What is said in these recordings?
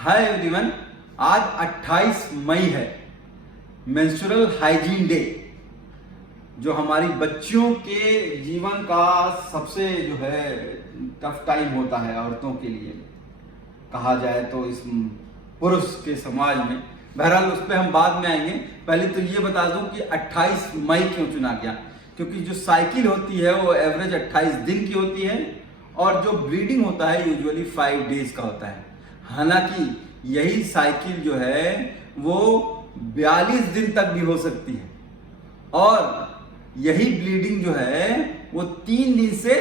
Hi everyone, आज 28 मई है, menstrual hygiene day, जो हमारी बच्चियों के जीवन का सबसे जो है टफ टाइम होता है औरतों के लिए, कहा जाए तो इस पुरुष के समाज में। बहरहाल उस पर हम बाद में आएंगे। पहले तो ये बता दूं कि 28 मई क्यों चुना गया, क्योंकि जो साइकिल होती है वो एवरेज 28 दिन की होती है और जो ब्लीडिंग होता है यूजुअली 5 डेज का होता है। हालांकि यही साइकिल जो है वो 42 दिन तक भी हो सकती है और यही ब्लीडिंग जो है वो 3 दिन से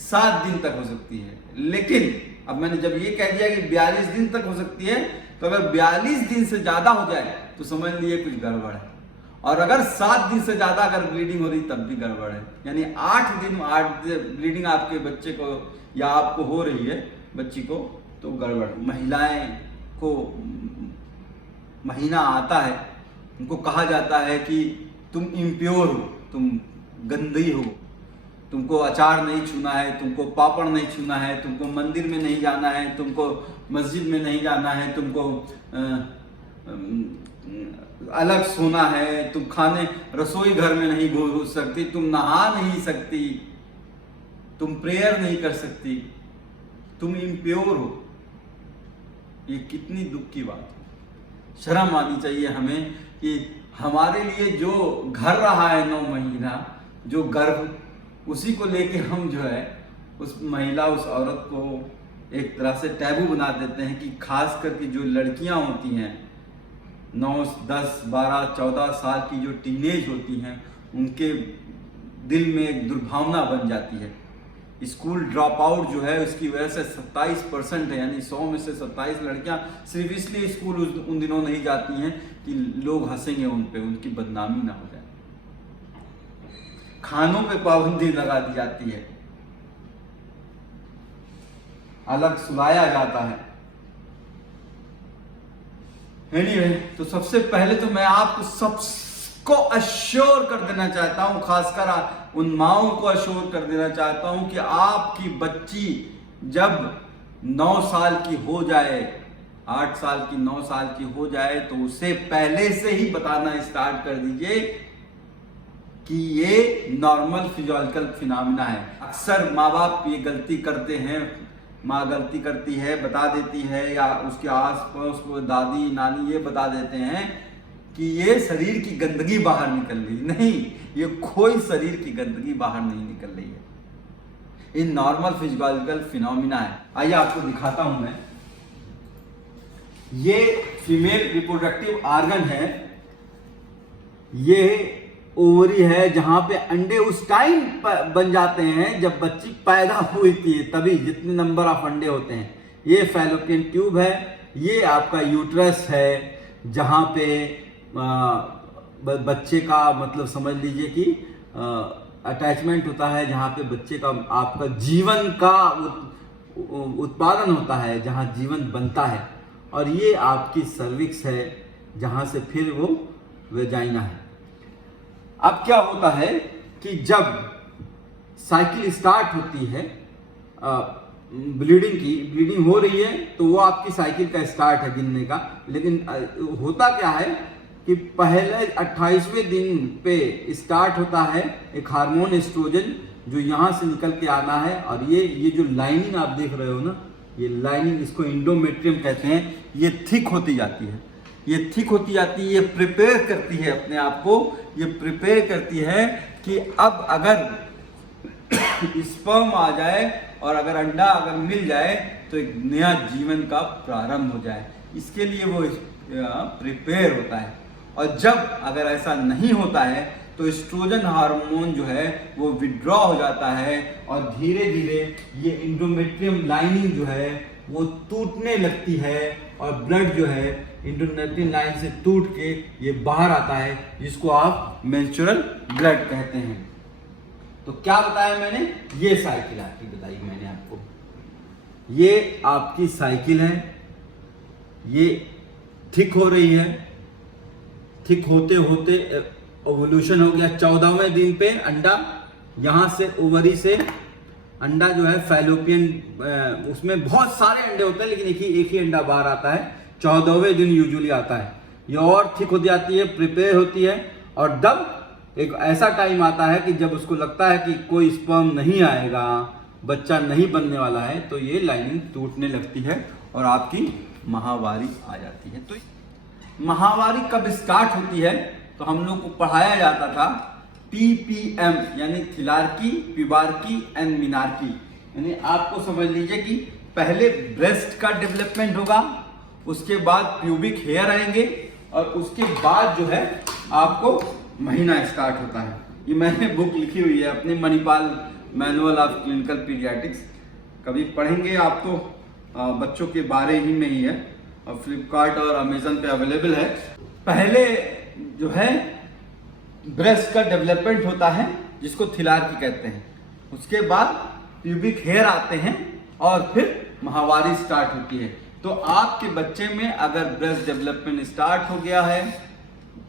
7 दिन तक हो सकती है। लेकिन अब मैंने जब ये कह दिया कि 42 दिन तक हो सकती है, तो अगर 42 दिन से ज्यादा हो जाए तो समझ लिए कुछ गड़बड़ है, और अगर 7 दिन से ज्यादा अगर ब्लीडिंग हो रही तब भी गड़बड़ है। यानी 8 दिन ब्लीडिंग आपके बच्चे को या आपको हो रही है बच्ची को, तो गड़बड़। महिलाएं को महीना आता है, उनको कहा जाता है कि तुम इम्प्योर हो, तुम गंदी हो, तुमको अचार नहीं छूना है, तुमको पापड़ नहीं छूना है, तुमको मंदिर में नहीं जाना है, तुमको मस्जिद में नहीं जाना है, तुमको अलग सोना है, तुम खाने रसोई घर में नहीं घुस सकती, तुम नहा नहीं सकती, तुम प्रेयर नहीं कर सकती, तुम इम्प्योर हो। ये कितनी दुख की बात है। शर्म आनी चाहिए हमें कि हमारे लिए जो घर रहा है 9 महीना, जो गर्भ, उसी को लेके हम जो है उस महिला, उस औरत को एक तरह से टैबू बना देते हैं कि खास करके जो लड़कियां होती हैं 9, 10, 12, 14 साल की, जो टीनेज होती हैं, उनके दिल में एक दुर्भावना बन जाती है। स्कूल ड्रॉप आउट जो है उसकी वजह से 27% है, यानी 100 में से 27 लड़कियां सिर्फ इसलिए स्कूल उन दिनों नहीं जाती हैं कि लोग हंसेंगे उन पे, उनकी बदनामी ना हो जाए। खानों पे पाबंदी लगा दी जाती है, अलग सुलाया जाता है। एनीवे, तो सबसे पहले तो मैं आपको सबको अश्योर कर देना चाहता हूं, खासकर उन माओं को अश्योर कर देना चाहता हूं कि आपकी बच्ची जब 9 साल की हो जाए, 8 साल की, 9 साल की हो जाए, तो उसे पहले से ही बताना स्टार्ट कर दीजिए कि ये नॉर्मल फिजियोलॉजिकल फिनोमेना है। अक्सर माँ बाप ये गलती करते हैं, माँ गलती करती है, बता देती है, या उसके आस पास दादी नानी ये बता देते हैं कि ये शरीर की गंदगी बाहर निकल रही। नहीं, ये कोई शरीर की गंदगी बाहर नहीं निकल रही है, ये नॉर्मल फिजियोलॉजिकल फिनोमेना है। आइए आपको दिखाता हूं मैं। ये फीमेल रिप्रोडक्टिव ऑर्गन है, ये ओवरी है जहां पे अंडे उस टाइम बन जाते हैं जब बच्ची पैदा हुई थी, तभी जितने नंबर ऑफ अंडे होते हैं। ये फैलोपियन ट्यूब है, ये आपका यूट्रस है जहां पे बच्चे का मतलब समझ लीजिए कि अटैचमेंट होता है, जहां पे बच्चे का आपका जीवन का उत्पादन होता है, जहां जीवन बनता है। और ये आपकी सर्विक्स है जहां से फिर वो वेजाइना है। अब क्या होता है कि जब साइकिल स्टार्ट होती है ब्लीडिंग की, ब्लीडिंग हो रही है, तो वो आपकी साइकिल का स्टार्ट है गिनने का। लेकिन होता क्या है कि पहले 28वें दिन पे स्टार्ट होता है एक हार्मोन एस्ट्रोजन, जो यहाँ से निकल के आना है। और ये जो लाइनिंग आप देख रहे हो ना, ये लाइनिंग, इसको इंडोमेट्रियम कहते हैं, ये थिक होती जाती है, ये थिक होती जाती है, ये प्रिपेयर करती है अपने आप को, ये प्रिपेयर करती है कि अब अगर स्पर्म आ जाए और अगर अंडा अगर मिल जाए तो एक नया जीवन का प्रारंभ हो जाए, इसके लिए वो प्रिपेयर होता है। और जब अगर ऐसा नहीं होता है तो एस्ट्रोजन हार्मोन जो है वो विड्रॉ हो जाता है और धीरे धीरे ये इंडोमेट्रियम लाइनिंग जो है वो टूटने लगती है और ब्लड जो है इंडोमेट्रियम लाइन से टूट के ये बाहर आता है, जिसको आप मेंस्ट्रुअल ब्लड कहते हैं। तो क्या बताया मैंने, ये साइकिल आपकी बताई मैंने आपको, ये आपकी साइकिल है, ये थिक हो रही है, थिक होते होते ओवल्यूशन हो गया। 14वें दिन पे अंडा, यहां से ओवरी से अंडा जो है फैलोपियन, उसमें बहुत सारे अंडे होते हैं लेकिन एक ही अंडा बाहर आता है। 14वें दिन यूजुअली आता है। ये और थिक हो जाती है, प्रिपेयर होती है, और तब एक ऐसा टाइम आता है कि जब उसको लगता है कि कोई स्पर्म नहीं आएगा, बच्चा नहीं बनने वाला है, तो ये लाइनिंग टूटने लगती है और आपकी माहवारी आ जाती है। तो माहवारी कब स्टार्ट होती है? तो हम लोग को पढ़ाया जाता था PPM, यानी थिलार्की, पिबार्की एंड मिनार्की। यानी आपको समझ लीजिए कि पहले ब्रेस्ट का डेवलपमेंट होगा, उसके बाद प्यूबिक हेयर आएंगे, और उसके बाद जो है आपको महीना स्टार्ट होता है। ये मैंने बुक लिखी हुई है अपनी, Manipal manual of clinical paediatrics. कभी पढ़ेंगे आप तो बच्चों के बारे ही में ही है, और फ्लिपकार्ट और अमेजन पे अवेलेबल है। पहले जो है ब्रेस्ट का डेवलपमेंट होता है जिसको थिलार्की कहते हैं, उसके बाद प्यूबिक हेयर आते हैं और फिर माहवारी स्टार्ट होती है। तो आपके बच्चे में अगर ब्रेस्ट डेवलपमेंट स्टार्ट हो गया है,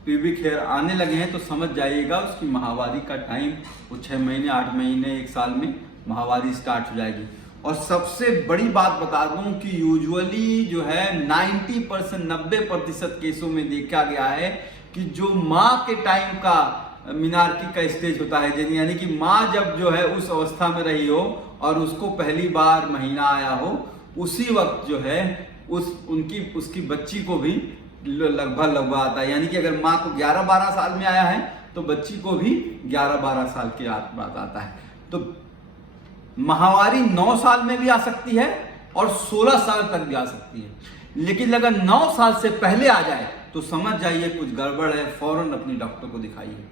प्यूबिक हेयर आने लगे हैं, तो समझ जाइएगा उसकी माहवारी का टाइम वो 6 महीने, 8 महीने, 1 साल में माहवारी स्टार्ट हो जाएगी। और सबसे बड़ी बात बता दूं कि यूजुअली जो है 90%, 90% केसों में देखा गया है कि जो माँ के टाइम का मिनार्की का स्टेज होता है, यानी कि माँ जब जो है उस अवस्था में रही हो और उसको पहली बार महीना आया हो, उसी वक्त जो है उसकी बच्ची को भी लगभग आता है। यानी कि अगर माँ को 11-12 साल में आया है तो बच्ची को भी 11-12 साल के बाद आता है। तो माहवारी 9 साल में भी आ सकती है और 16 साल तक भी आ सकती है, लेकिन अगर 9 साल से पहले आ जाए तो समझ जाइए कुछ गड़बड़ है, फौरन अपनी डॉक्टर को दिखाइए।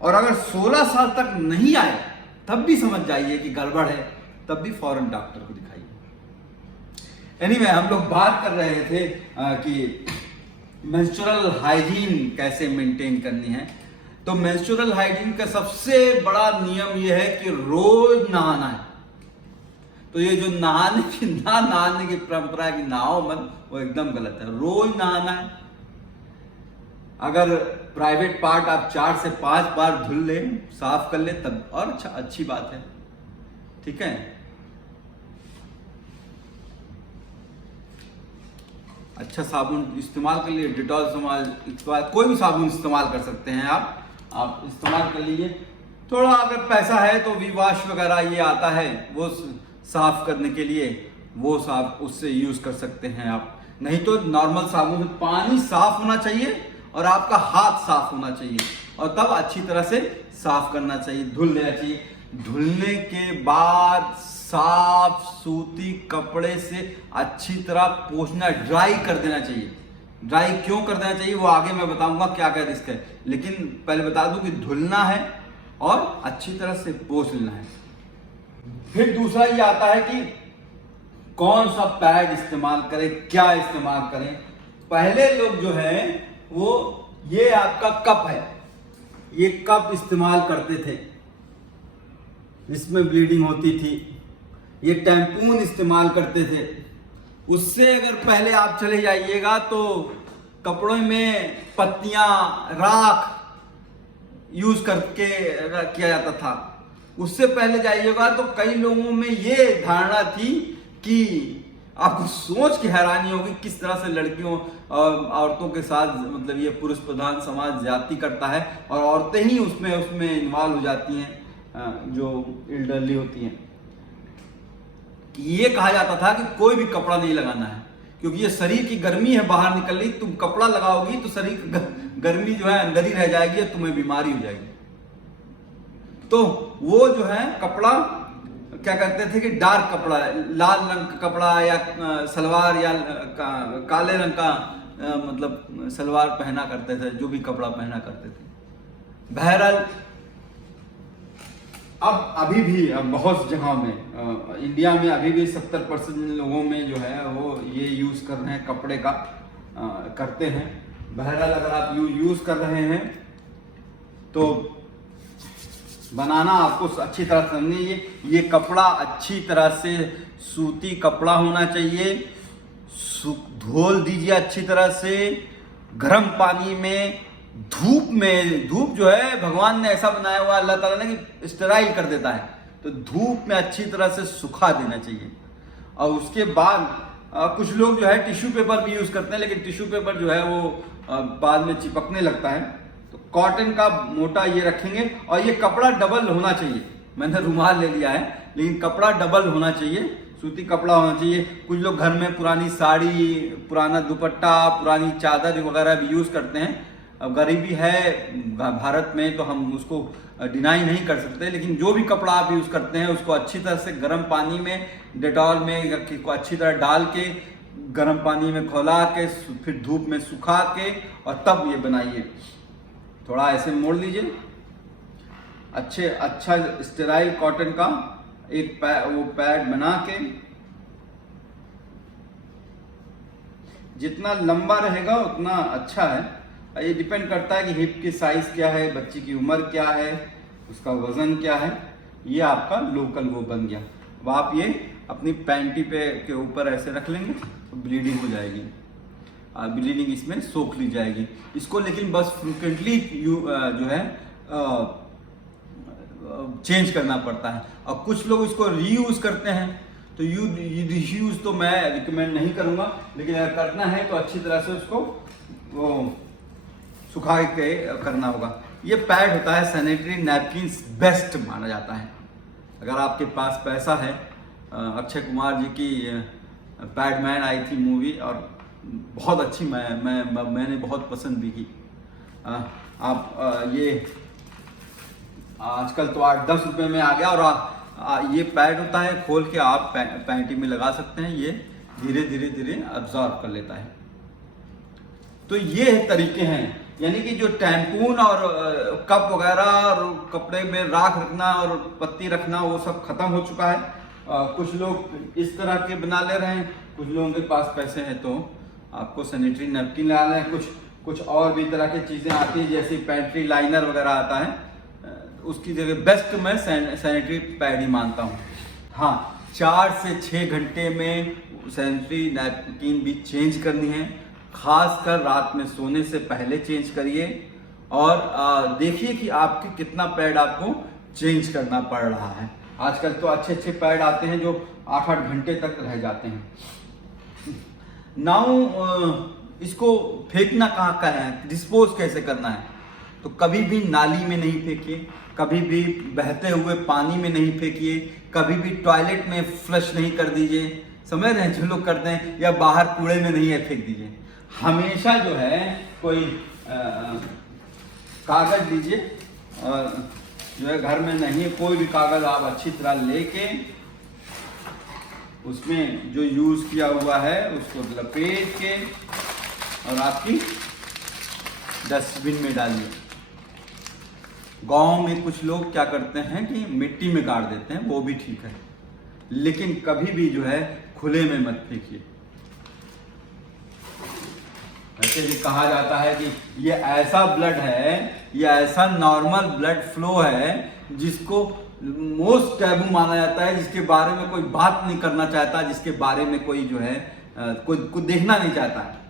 और अगर 16 साल तक नहीं आए तब भी समझ जाइए कि गड़बड़ है, तब भी फौरन डॉक्टर को दिखाइए। एनीवे, हम लोग बात कर रहे थे कि मेंस्ट्रुअल हाइजीन कैसे मेंटेन करनी है। तो मेंस्ट्रुअल हाइजीन का सबसे बड़ा नियम यह है कि रोज नहाना है। तो ये जो नहाने की परंपरा है कि नहाओ मत, वो एकदम गलत है। रोज नहाना है। अगर प्राइवेट पार्ट आप 4 से 5 बार धुल ले, साफ कर ले, तब और अच्छी बात है। ठीक है, अच्छा साबुन इस्तेमाल कर लिए, डिटॉल इस्तेमाल, कोई भी साबुन इस्तेमाल कर सकते हैं आप इस्तेमाल कर लीजिए। थोड़ा अगर पैसा है तो वीवॉश वगैरह ये आता है, वो साफ करने के लिए, वो उससे यूज कर सकते हैं आप। नहीं तो नॉर्मल साबुन, पानी साफ होना चाहिए और आपका हाथ साफ होना चाहिए, और तब अच्छी तरह से साफ करना चाहिए, धुल लेना चाहिए। धुलने के बाद साफ सूती कपड़े से अच्छी तरह पोंछना, ड्राई कर देना चाहिए। ड्राई क्यों कर देना चाहिए वो आगे मैं बताऊंगा क्या क्या रिस्क है, लेकिन पहले बता दूं कि धुलना है और अच्छी तरह से पोंछ लेना है। फिर दूसरा ये आता है कि कौन सा पैड इस्तेमाल करें, क्या इस्तेमाल करें। पहले लोग जो है वो ये आपका कप है, ये कप इस्तेमाल करते थे, इसमें ब्लीडिंग होती थी। ये टैम्पून इस्तेमाल करते थे। उससे अगर पहले आप चले जाइएगा तो कपड़ों में पत्तियां, राख यूज करके किया जाता था। उससे पहले जाइएगा तो कई लोगों में ये धारणा थी कि आपको सोच के हैरानी होगी किस तरह से लड़कियों और औरतों के साथ, मतलब ये पुरुष प्रधान समाज ज्यादती करता है और औरतें ही उसमें इन्वॉल्व हो जाती हैं, जो एल्डरली होती हैं। ये कहा जाता था कि कोई भी कपड़ा नहीं लगाना है, क्योंकि ये शरीर की गर्मी है बाहर निकल रही, तुम कपड़ा लगाओगी तो शरीर की गर्मी जो है अंदर ही रह जाएगी और तुम्हें बीमारी हो जाएगी। तो वो जो है कपड़ा क्या करते थे कि डार्क कपड़ा, लाल रंग का कपड़ा या सलवार या काले रंग का मतलब सलवार पहना करते थे, जो भी कपड़ा पहना करते थे। बहरहाल अभी भी बहुत जगह में, इंडिया में अभी भी 70% लोगों में जो है वो ये यूज कर रहे हैं, कपड़े का करते हैं। बहरहाल अगर आप यूज कर रहे हैं तो बनाना आपको अच्छी तरह समझिए। ये कपड़ा अच्छी तरह से सूती कपड़ा होना चाहिए, धोल दीजिए अच्छी तरह से गर्म पानी में, धूप जो है भगवान ने ऐसा बनाया हुआ अल्लाह ताला ने कि स्टेराइल कर देता है, तो धूप में अच्छी तरह से सुखा देना चाहिए। और उसके बाद कुछ लोग जो है टिश्यू पेपर भी यूज़ करते हैं, लेकिन टिश्यू पेपर जो है वो बाद में चिपकने लगता है। तो कॉटन का मोटा ये रखेंगे, और ये कपड़ा डबल होना चाहिए। मैंने रुमाल ले लिया है, लेकिन कपड़ा डबल होना चाहिए, सूती कपड़ा होना चाहिए। कुछ लोग घर में पुरानी साड़ी, पुराना दुपट्टा, पुरानी चादर वगैरह भी यूज़ करते हैं। अब गरीबी है भारत में तो हम उसको डिनाई नहीं कर सकते, लेकिन जो भी कपड़ा आप यूज़ करते हैं उसको अच्छी तरह से गर्म पानी में, डेटॉल में अच्छी तरह डाल के, गर्म पानी में खौला के, फिर धूप में सुखा के, और तब ये बनाइए। थोड़ा ऐसे मोड़ लीजिए, अच्छा स्टेराइल कॉटन का एक वो पैड बना के, जितना लंबा रहेगा उतना अच्छा है। ये डिपेंड करता है कि हिप की साइज क्या है, बच्ची की उम्र क्या है, उसका वजन क्या है। ये आपका लोकल वो बन गया। अब आप ये अपनी पैंटी पे के ऊपर ऐसे रख लेंगे तो ब्लीडिंग हो जाएगी, ब्लीडिंग इसमें सोख ली जाएगी। इसको लेकिन बस फ्रिक्वेंटली जो है चेंज करना पड़ता है। और कुछ लोग इसको रीयूज करते हैं, तो रीयूज तो मैं रिकमेंड नहीं करूँगा, लेकिन अगर करना है तो अच्छी तरह से उसको वो सुखा के करना होगा। ये पैड होता है सैनिटरी नैपकिन्स, बेस्ट माना जाता है। अगर आपके पास पैसा है, अक्षय कुमार जी की पैडमैन आई थी मूवी, और बहुत अच्छी मैंने बहुत पसंद भी की। आप ये आजकल तो 8-10 रुपए में आ गया, और ये पैड होता है, खोल के आप पैंटी में लगा सकते हैं। ये धीरे धीरे अब्जॉर्ब कर लेता है। तो ये तरीके हैं, यानी कि जो टैम्पून और कप वगैरह और कपड़े में राख रखना और पत्ती रखना वो सब खत्म हो चुका है। कुछ लोग इस तरह के बना ले रहे हैं, कुछ लोगों के पास पैसे हैं तो आपको सैनिटरी नैपकिन ला रहे हैं। कुछ और भी तरह की चीज़ें आती हैं, जैसे पैंट्री लाइनर वगैरह आता है, उसकी जगह बेस्ट मैं सैनिटरी पैड ही मानता हूँ। हाँ, 4 से 6 घंटे में सैनिटरी नैपकिन भी चेंज करनी है, खासकर रात में सोने से पहले चेंज करिए। और देखिए कि आपके कितना पैड आपको चेंज करना पड़ रहा है। आजकल तो अच्छे पैड आते हैं जो 8-8 घंटे तक रह जाते हैं। नाउ इसको फेंकना कहाँ का है, डिस्पोज कैसे करना है? तो कभी भी नाली में नहीं फेंकिए, कभी भी बहते हुए पानी में नहीं फेंकिए, कभी भी टॉयलेट में फ्लश नहीं कर दीजिए, समझ रहे हैं जो लोग करते हैं, या बाहर कूड़े में नहीं है फेंक दीजिए। हमेशा जो है कोई कागज लीजिए, और जो है घर में नहीं कोई भी कागज आप अच्छी तरह लेके उसमें जो यूज किया हुआ है उसको लपेट के और आपकी डस्टबिन में डालिए। गांव में कुछ लोग क्या करते हैं कि मिट्टी में गाड़ देते हैं, वो भी ठीक है, लेकिन कभी भी जो है खुले में मत फेंकिए। ऐसे भी कहा जाता है कि ये ऐसा ब्लड है, ये ऐसा नॉर्मल ब्लड फ्लो है जिसको मोस्ट टैबू माना जाता है, जिसके बारे में कोई बात नहीं करना चाहता, जिसके बारे में कोई जो है कोई देखना नहीं चाहता है।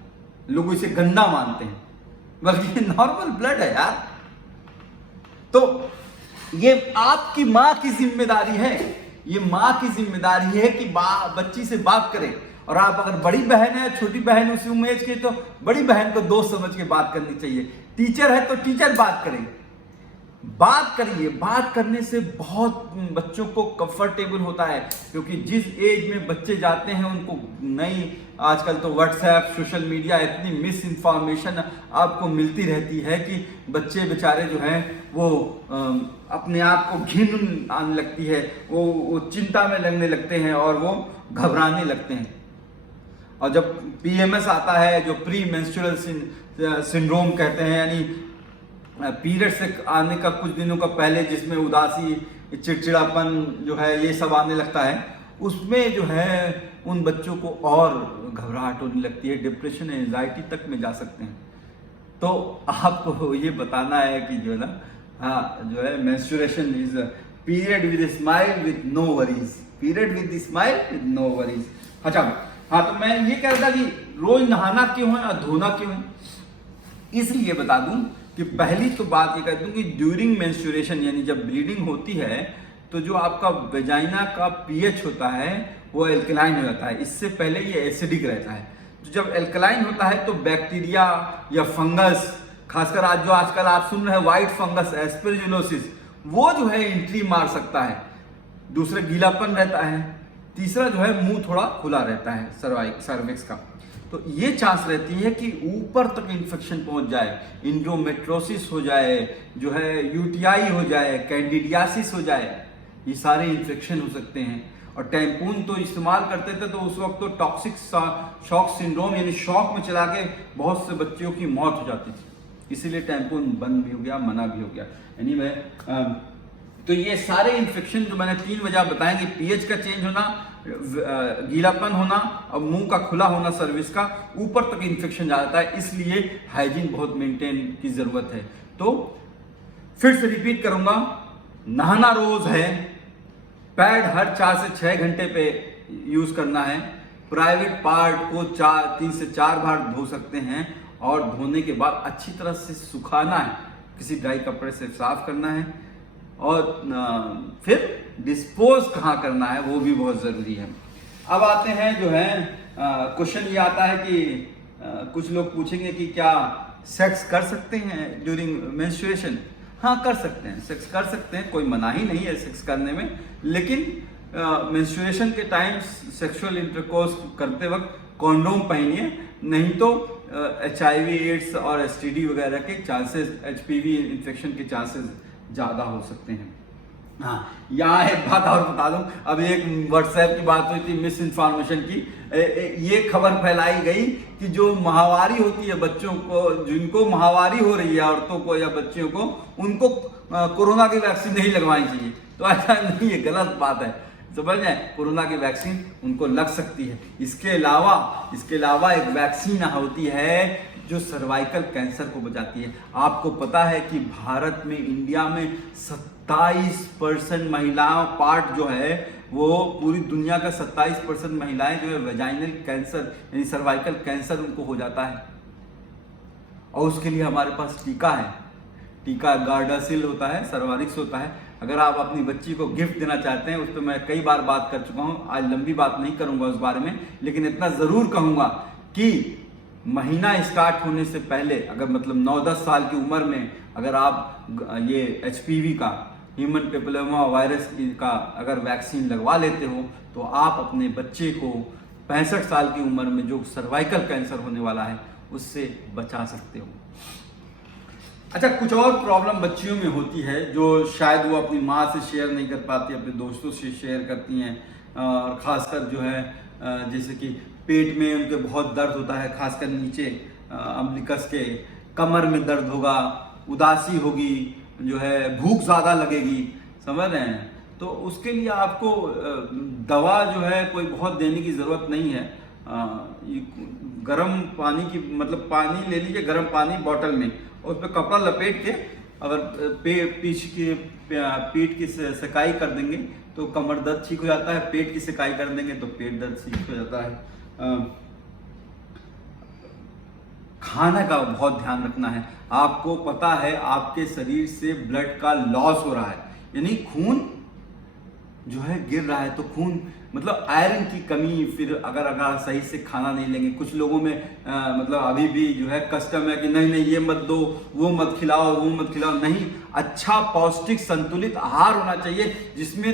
लोग इसे गंदा मानते हैं, बल्कि ये नॉर्मल ब्लड है यार। तो ये आपकी माँ की जिम्मेदारी है, ये माँ की जिम्मेदारी है कि बच्ची से बात करे। और आप अगर बड़ी बहन है, छोटी बहन उसी उम्र की, तो बड़ी बहन को दोस्त समझ के बात करनी चाहिए। टीचर है तो टीचर बात करें, बात करिए। बात करने से बहुत बच्चों को कंफर्टेबल होता है, क्योंकि जिस एज में बच्चे जाते हैं उनको नई, आजकल तो व्हाट्सएप, सोशल मीडिया, इतनी मिस इन्फॉर्मेशन आपको मिलती रहती है कि बच्चे बेचारे जो हैं वो अपने आप को घिन आने लगती है, वो चिंता में लगने लगते हैं और वो घबराने लगते हैं। और जब PMS आता है, जो प्री मेंस्ट्रुअल सिंड्रोम कहते हैं, यानी पीरियड से आने का कुछ दिनों का पहले जिसमें उदासी, चिड़चिड़ापन जो है ये सब आने लगता है, उसमें जो है उन बच्चों को और घबराहट होने लगती है, डिप्रेशन, एंजाइटी तक में जा सकते हैं। तो आपको ये बताना है कि जो है ना, हाँ जो है menstruation is period with smile with no worries, period with smile with no worries. अच्छा, हाँ, तो मैं ये कह रहा था कि रोज नहाना क्यों है और धोना क्यों है। इसलिए बता दूं कि पहली तो बात ये कह दूं कि ड्यूरिंग मेंस्ट्रुएशन, यानी जब ब्लीडिंग होती है तो जो आपका वेजाइना का पीएच होता है वो एल्कलाइन हो जाता है, इससे पहले ये एसिडिक रहता है। तो जब एल्कलाइन होता है तो बैक्टीरिया या फंगस, खासकर आज जो आजकल आप सुन रहे हैं व्हाइट फंगस एस्परजिलोसिस, वो जो है एंट्री मार सकता है। दूसरा गीलापन रहता है, तीसरा जो है मुंह थोड़ा खुला रहता है सर्विक्स का। तो ये चांस रहती है कि ऊपर तक इन्फेक्शन पहुंच जाए, इंडोमेट्रोसिस हो जाए, जो है यूटीआई हो जाए, कैंडिडियासिस हो जाए, ये सारे इन्फेक्शन हो सकते हैं। और टैम्पून तो इस्तेमाल करते थे तो उस वक्त तो टॉक्सिक शॉक सिंड्रोम यानी शॉक में चला के बहुत से बच्चों की मौत हो जाती थी, इसीलिए टैम्पून बंद भी हो गया, मना भी हो गया। एनीवे तो ये सारे इन्फेक्शन जो मैंने 3 वजह बताएं कि पीएच का चेंज होना, गीलापन होना और मुंह का खुला होना सर्विस का, ऊपर तक इन्फेक्शन जाता है, इसलिए हाइजीन बहुत मेंटेन की जरूरत है। तो फिर से रिपीट करूंगा, नहाना रोज है, पैड हर 4 से 6 घंटे पे यूज करना है, प्राइवेट पार्ट को 3 से 4 बार धो सकते हैं और धोने के बाद अच्छी तरह से सुखाना है, किसी ड्राई कपड़े से साफ करना है, और फिर डिस्पोज कहाँ करना है वो भी बहुत ज़रूरी है। अब आते हैं जो है क्वेश्चन ये आता है कि कुछ लोग पूछेंगे कि क्या सेक्स कर सकते हैं ड्यूरिंग मेंस्ट्रुएशन। हाँ, कर सकते हैं, सेक्स कर सकते हैं, कोई मनाही नहीं है सेक्स करने में, लेकिन मेंस्ट्रुएशन के टाइम सेक्सुअल इंटरकोर्स करते वक्त कॉन्डोम पहनिए, नहीं तो HIV एड्स और STD वगैरह के चांसेस, HPV इन्फेक्शन के चांसेस ज़्यादा हो सकते हैं। हाँ, यहाँ एक बात और बता दूं, अभी एक व्हाट्सएप की बात हुई थी मिस इन्फॉर्मेशन की, ये खबर फैलाई गई कि जो माहवारी होती है बच्चों को, जिनको माहवारी हो रही है औरतों को या बच्चियों को, उनको कोरोना की वैक्सीन नहीं लगवानी चाहिए। तो ऐसा नहीं है, गलत बात है, समझ जाए, कोरोना की वैक्सीन उनको लग सकती है। इसके अलावा एक वैक्सीन होती है जो सर्वाइकल कैंसर को बचाती है। आपको पता है कि भारत में, इंडिया में 27% महिलाओं पार्ट जो है वो पूरी दुनिया का 27% महिलाएं जो है वेजाइनल कैंसर यानी सर्वाइकल कैंसर उनको हो जाता है, और उसके लिए हमारे पास टीका है। टीका गार्डासिल होता है, सर्वारिक्स होता है। अगर आप अपनी बच्ची को गिफ्ट देना चाहते हैं, उस पर मैं कई बार बात कर चुका हूँ, आज लंबी बात नहीं करूँगा उस बारे में, लेकिन इतना ज़रूर कहूँगा कि महीना स्टार्ट होने से पहले, अगर मतलब 9-10 साल की उम्र में अगर आप ये HPV का, ह्यूमन पेपिलोमा वायरस का अगर वैक्सीन लगवा लेते हो, तो आप अपने बच्चे को 65 साल की उम्र में जो सर्वाइकल कैंसर होने वाला है उससे बचा सकते हो। अच्छा, कुछ और प्रॉब्लम बच्चियों में होती है जो शायद वो अपनी माँ से शेयर नहीं कर पाती, अपने दोस्तों से शेयर करती हैं, और ख़ासकर जो है जैसे कि पेट में उनके बहुत दर्द होता है, खासकर नीचे अम्बिलिकस के, कमर में दर्द होगा, उदासी होगी, जो है भूख ज़्यादा लगेगी, समझ रहे हैं। तो उसके लिए आपको दवा जो है कोई बहुत देने की ज़रूरत नहीं है। गर्म पानी की, मतलब पानी ले लीजिए, गर्म पानी बॉटल में, और उस पर कपड़ा लपेट के अगर पीठ की सिकाई कर देंगे तो कमर दर्द ठीक हो जाता है, पेट की सिकाई कर देंगे तो पेट दर्द ठीक हो जाता है। खाने का बहुत ध्यान रखना है। आपको पता है आपके शरीर से ब्लड का लॉस हो रहा है, यानी खून जो है गिर रहा है, तो खून मतलब आयरन की कमी, फिर अगर सही से खाना नहीं लेंगे, कुछ लोगों में मतलब अभी भी जो है कस्टम है कि नहीं ये मत दो, वो मत खिलाओ, वो मत खिलाओ। नहीं, अच्छा पौष्टिक संतुलित आहार होना चाहिए जिसमें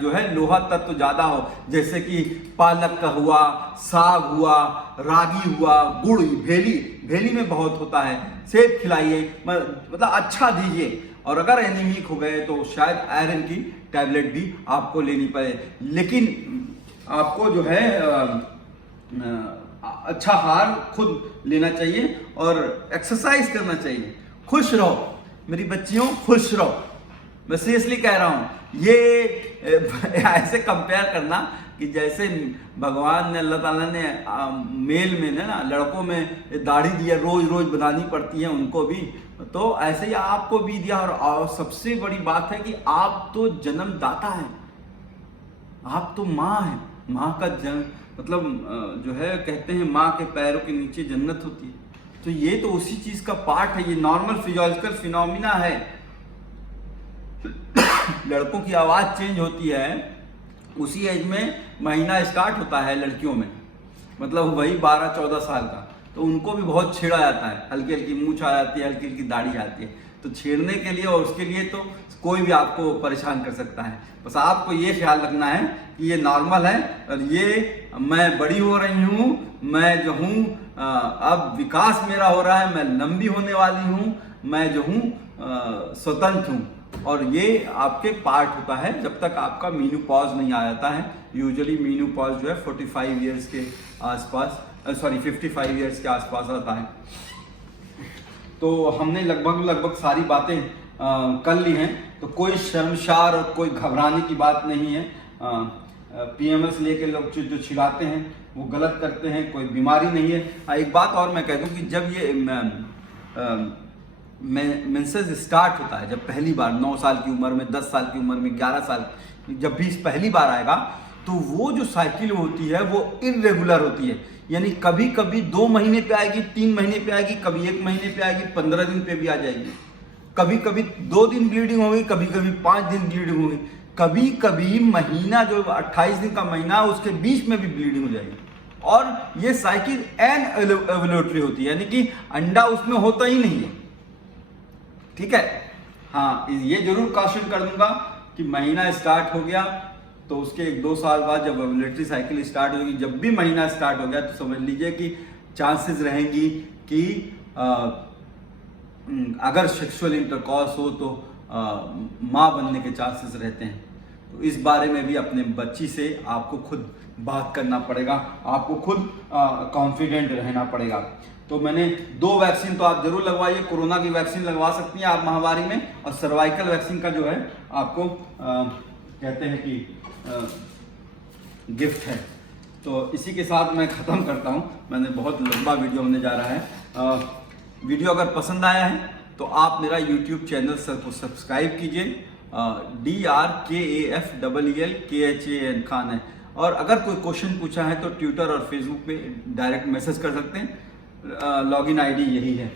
जो है लोहा तत्व ज़्यादा हो, जैसे कि पालक का हुआ, साग हुआ, रागी हुआ, गुड़, भेली में बहुत होता है, सेब खिलाइए, मतलब अच्छा दीजिए। और अगर एनीमिक हो गए तो शायद आयरन की टैबलेट भी आपको लेनी पड़े, लेकिन आपको जो है अच्छा आहार खुद लेना चाहिए और एक्सरसाइज करना चाहिए। खुश रहो मेरी बच्चियों, खुश रहो, मैं सीरियसली कह रहा हूँ। ये ऐसे कंपेयर करना कि जैसे भगवान ने, अल्लाह ताला ने मेल में ना, लड़कों में दाढ़ी दिया, रोज रोज बनानी पड़ती है उनको भी, तो ऐसे ही आपको भी दिया। और सबसे बड़ी बात है कि आप तो जन्मदाता हैं, आप तो माँ हैं। माँ का जन्म मतलब जो है कहते हैं माँ के पैरों के नीचे जन्नत होती है, तो ये तो उसी चीज का पार्ट है, ये नॉर्मल फिजियोलॉजिकल फिनोमिना है। लड़कों की आवाज़ चेंज होती है उसी एज में महीना स्टार्ट होता है लड़कियों में, मतलब वही 12-14 साल का। तो उनको भी बहुत छेड़ा जाता है, हल्की हल्की मूंछ आ जाती है, हल्की हल्की दाढ़ी आती है। तो छेड़ने के लिए और उसके लिए तो कोई भी आपको परेशान कर सकता है। बस आपको ये ख्याल रखना है कि ये नॉर्मल है और ये मैं बड़ी हो रही हूँ, मैं जो हूँ अब विकास मेरा हो रहा है, मैं लंबी होने वाली हूँ, मैं जो हूँ स्वतंत्र हूँ। और ये आपके पार्ट होता है जब तक आपका मीनोपॉज नहीं आ जाता है। यूजुअली मीनोपॉज जो है 45 ईयर्स के आसपास 55 ईयर्स के आसपास आता है। तो हमने लगभग सारी बातें कर ली हैं, तो कोई शर्मसार और कोई घबराने की बात नहीं है। PMS लेके लोग जो छिड़ाते हैं वो गलत करते हैं, कोई बीमारी नहीं है। एक बात और मैं कह दूं कि जब ये मेंसेस स्टार्ट होता है, जब पहली बार 9 साल की उम्र में, 10 साल की उम्र में, 11 साल, जब भी पहली बार आएगा तो वो जो साइकिल होती है वो इरेगुलर होती है। यानी कभी कभी 2 महीने पे आएगी, 3 महीने पे आएगी, कभी 1 महीने पे आएगी, 15 दिन पे भी आ जाएगी, कभी कभी 2 दिन ब्लीडिंग होगी, कभी कभी 5 दिन ब्लीडिंग होगी, कभी कभी महीना जो 28 दिन का महीना है उसके बीच में भी ब्लीडिंग हो जाएगी। और ये साइकिल एनओव्यूलेटरी होती है, यानी कि अंडा उसमें होता ही नहीं है। ठीक है, हाँ, ये जरूर कॉशन कर दूंगा कि महीना स्टार्ट हो गया तो उसके 1-2 साल बाद जब ओव्यूलेटरी साइकिल स्टार्ट होगी, जब भी महीना स्टार्ट हो गया तो समझ लीजिए कि चांसेस रहेंगी कि अगर सेक्सुअल इंटरकॉर्स हो तो माँ बनने के चांसेस रहते हैं। तो इस बारे में भी अपने बच्ची से आपको खुद बात करना पड़ेगा, आपको खुद कॉन्फिडेंट रहना पड़ेगा। तो मैंने 2 वैक्सीन तो आप जरूर लगवाइए। कोरोना की वैक्सीन लगवा सकती हैं आप महामारी में, और सर्वाइकल वैक्सीन का जो है आपको कहते हैं कि गिफ्ट है। तो इसी के साथ मैं ख़त्म करता हूँ, मैंने बहुत लंबा वीडियो होने जा रहा है। वीडियो अगर पसंद आया है तो आप मेरा YouTube चैनल को सब्सक्राइब कीजिए, DRKAFEELKHAN खान है। और अगर कोई क्वेश्चन पूछा है तो ट्विटर और फेसबुक पे डायरेक्ट मैसेज कर सकते हैं। लॉगिन आईडी यही है,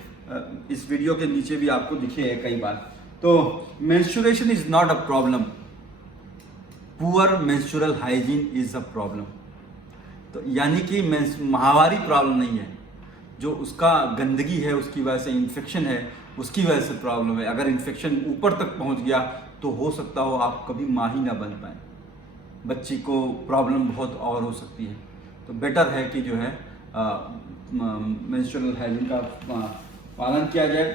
इस वीडियो के नीचे भी आपको दिखे है कई बार। तो menstruation is not a problem, poor menstrual hygiene is a problem. तो यानी कि माहवारी प्रॉब्लम नहीं है, जो उसका गंदगी है, उसकी वजह से इन्फेक्शन है, उसकी वजह से प्रॉब्लम है। अगर इन्फेक्शन ऊपर तक पहुंच गया तो हो सकता हो आप कभी माँ ही ना बन पाए, बच्ची को प्रॉब्लम बहुत और हो सकती है। तो बेटर है कि जो है मेंस्ट्रुअल हाइजीन का पालन किया जाए।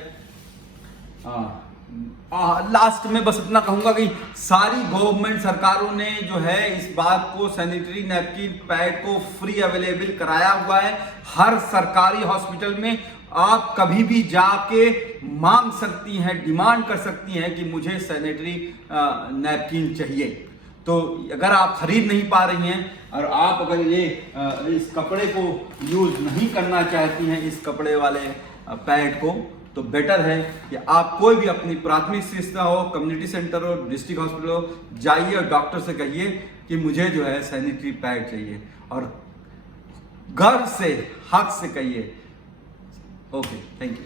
लास्ट में बस इतना कहूंगा कि सारी गवर्नमेंट सरकारों ने जो है इस बात को, सैनिटरी नैपकिन पैड को फ्री अवेलेबल कराया हुआ है। हर सरकारी हॉस्पिटल में आप कभी भी जाके मांग सकती हैं, डिमांड कर सकती हैं कि मुझे सैनिटरी नैपकिन चाहिए। तो अगर आप खरीद नहीं पा रही हैं और आप अगर इस कपड़े को यूज नहीं करना चाहती हैं, इस कपड़े वाले पैड को, तो बेटर है कि आप कोई भी अपनी प्राथमिक चिकित्सा हो, कम्युनिटी सेंटर हो, डिस्ट्रिक्ट हॉस्पिटल हो, जाइए और डॉक्टर से कहिए कि मुझे जो है सैनिटरी पैड चाहिए, और गर्व से, हक से कहिए। Okay, thank you.